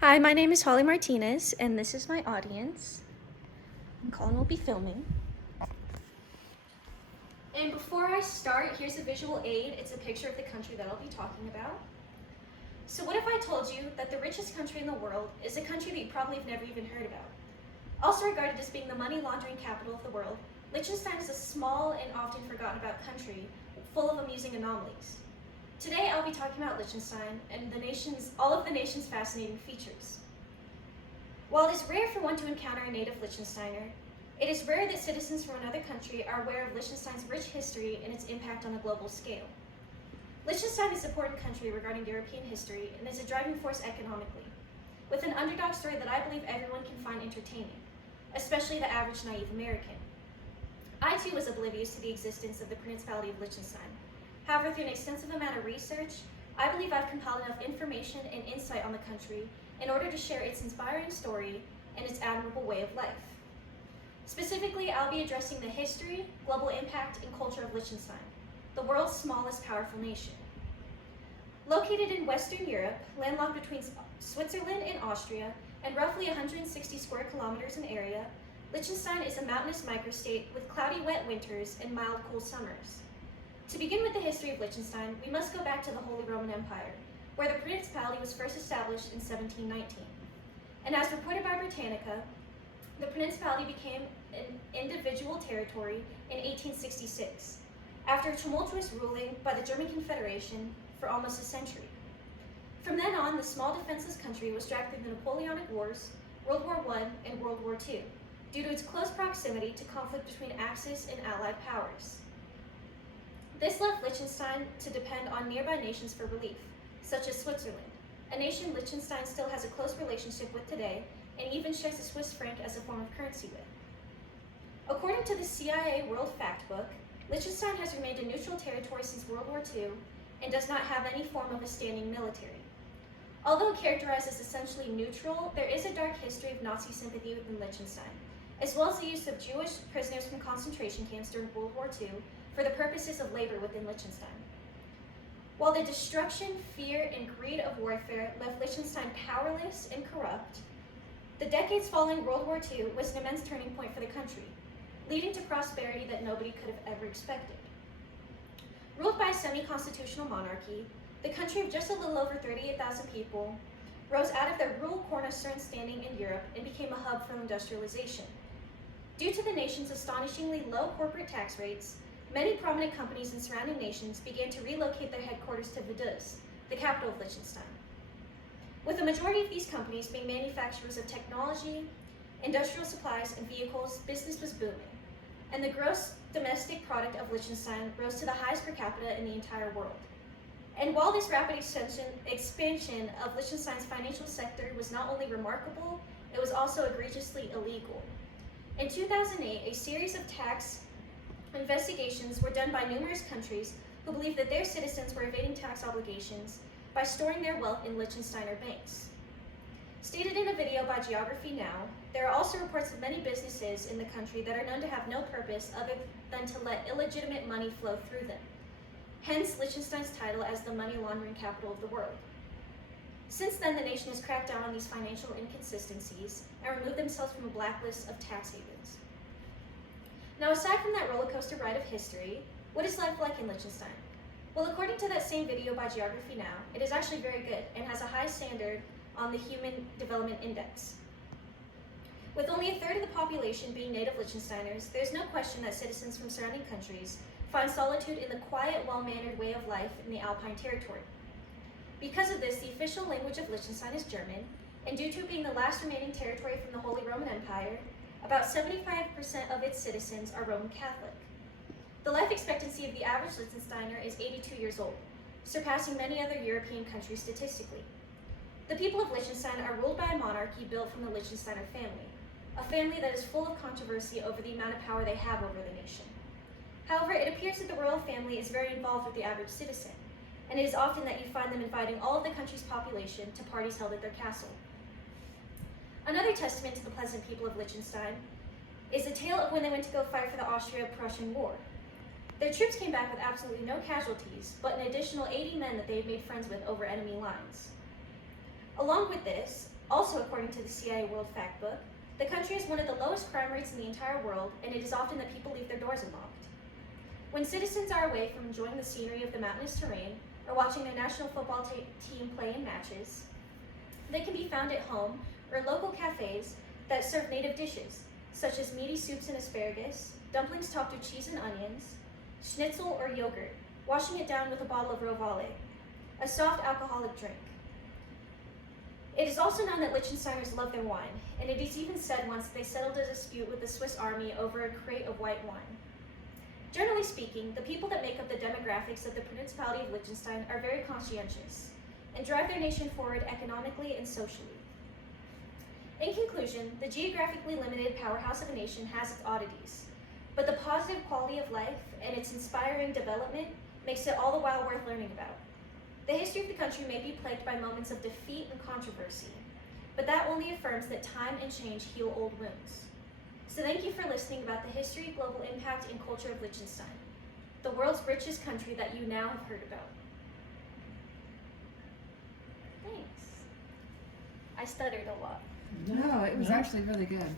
Hi, my name is Holly Martinez, and this is my audience. And Colin will be filming. And before I start, here's a visual aid. It's a picture of the country that I'll be talking about. So what if I told you that the richest country in the world is a country that you probably have never even heard about? Also regarded as being the money laundering capital of the world, Liechtenstein is a small and often forgotten about country full of amusing anomalies. Today I'll be talking about Liechtenstein and all of the nation's fascinating features. While it is rare for one to encounter a native Liechtensteiner, it is rare that citizens from another country are aware of Liechtenstein's rich history and its impact on a global scale. Liechtenstein is an important country regarding European history and is a driving force economically, with an underdog story that I believe everyone can find entertaining, especially the average naive American. I too was oblivious to the existence of the Principality of Liechtenstein. However, through an extensive amount of research, I believe I've compiled enough information and insight on the country in order to share its inspiring story and its admirable way of life. Specifically, I'll be addressing the history, global impact, and culture of Liechtenstein, the world's smallest powerful nation. Located in Western Europe, landlocked between Switzerland and Austria, and roughly 160 square kilometers in area, Liechtenstein is a mountainous microstate with cloudy wet winters and mild cool summers. To begin with the history of Liechtenstein, we must go back to the Holy Roman Empire, where the principality was first established in 1719. And as reported by Britannica, the principality became an individual territory in 1866, after a tumultuous ruling by the German Confederation for almost a century. From then on, the small defenseless country was dragged through the Napoleonic Wars, World War I, and World War II, due to its close proximity to conflict between Axis and Allied powers. This left Liechtenstein to depend on nearby nations for relief, such as Switzerland, a nation Liechtenstein still has a close relationship with today and even shares the Swiss franc as a form of currency with. According to the CIA World Factbook, Liechtenstein has remained a neutral territory since World War II and does not have any form of a standing military. Although characterized as essentially neutral, there is a dark history of Nazi sympathy within Liechtenstein, as well as the use of Jewish prisoners from concentration camps during World War II for the purposes of labor within Liechtenstein. While the destruction, fear, and greed of warfare left Liechtenstein powerless and corrupt, the decades following World War II was an immense turning point for the country, leading to prosperity that nobody could have ever expected. Ruled by a semi-constitutional monarchy, the country of just a little over 38,000 people rose out of their rural cornerstone standing in Europe and became a hub for industrialization. Due to the nation's astonishingly low corporate tax rates, many prominent companies in surrounding nations began to relocate their headquarters to Vaduz, the capital of Liechtenstein. With the majority of these companies being manufacturers of technology, industrial supplies, and vehicles, business was booming, and the gross domestic product of Liechtenstein rose to the highest per capita in the entire world. And while this rapid expansion of Liechtenstein's financial sector was not only remarkable, it was also egregiously illegal. In 2008, a series of tax investigations were done by numerous countries who believed that their citizens were evading tax obligations by storing their wealth in Liechtensteiner banks. Stated in a video by Geography Now, there are also reports of many businesses in the country that are known to have no purpose other than to let illegitimate money flow through them. Hence Liechtenstein's title as the money laundering capital of the world. Since then, the nation has cracked down on these financial inconsistencies and removed themselves from a blacklist of tax havens. Now, aside from that roller coaster ride of history, what is life like in Liechtenstein? Well, according to that same video by Geography Now, it is actually very good and has a high standard on the Human Development Index. With only a third of the population being native Liechtensteiners, there's no question that citizens from surrounding countries find solitude in the quiet, well-mannered way of life in the Alpine territory. Because of this, the official language of Liechtenstein is German, and due to it being the last remaining territory from the Holy Roman Empire, about 75% of its citizens are Roman Catholic. The life expectancy of the average Liechtensteiner is 82 years old, surpassing many other European countries statistically. The people of Liechtenstein are ruled by a monarchy built from the Liechtensteiner family, a family that is full of controversy over the amount of power they have over the nation. However, it appears that the royal family is very involved with the average citizen, and it is often that you find them inviting all of the country's population to parties held at their castle. Another testament to the pleasant people of Liechtenstein is a tale of when they went to go fight for the Austro-Prussian War. Their troops came back with absolutely no casualties, but an additional 80 men that they had made friends with over enemy lines. Along with this, Also, according to the CIA World Factbook, the country has one of the lowest crime rates in the entire world, and it is often that people leave their doors unlocked. When citizens are away from enjoying the scenery of the mountainous terrain or watching their national football team play in matches, they can be found at home or local cafes that serve native dishes, such as meaty soups and asparagus, dumplings topped with cheese and onions, schnitzel or yogurt, washing it down with a bottle of Rovale, a soft alcoholic drink. It is also known that Liechtensteiners love their wine, and it is even said once that they settled a dispute with the Swiss army over a crate of white wine. Generally speaking, the people that make up the demographics of the Principality of Liechtenstein are very conscientious and drive their nation forward economically and socially. In conclusion, the geographically limited powerhouse of a nation has its oddities, but the positive quality of life and its inspiring development makes it all the while worth learning about. The history of the country may be plagued by moments of defeat and controversy, but that only affirms that time and change heal old wounds. So thank you for listening about the history, global impact, and culture of Liechtenstein, the world's richest country that you now have heard about. Thanks. I stuttered a lot. No, it was actually really good.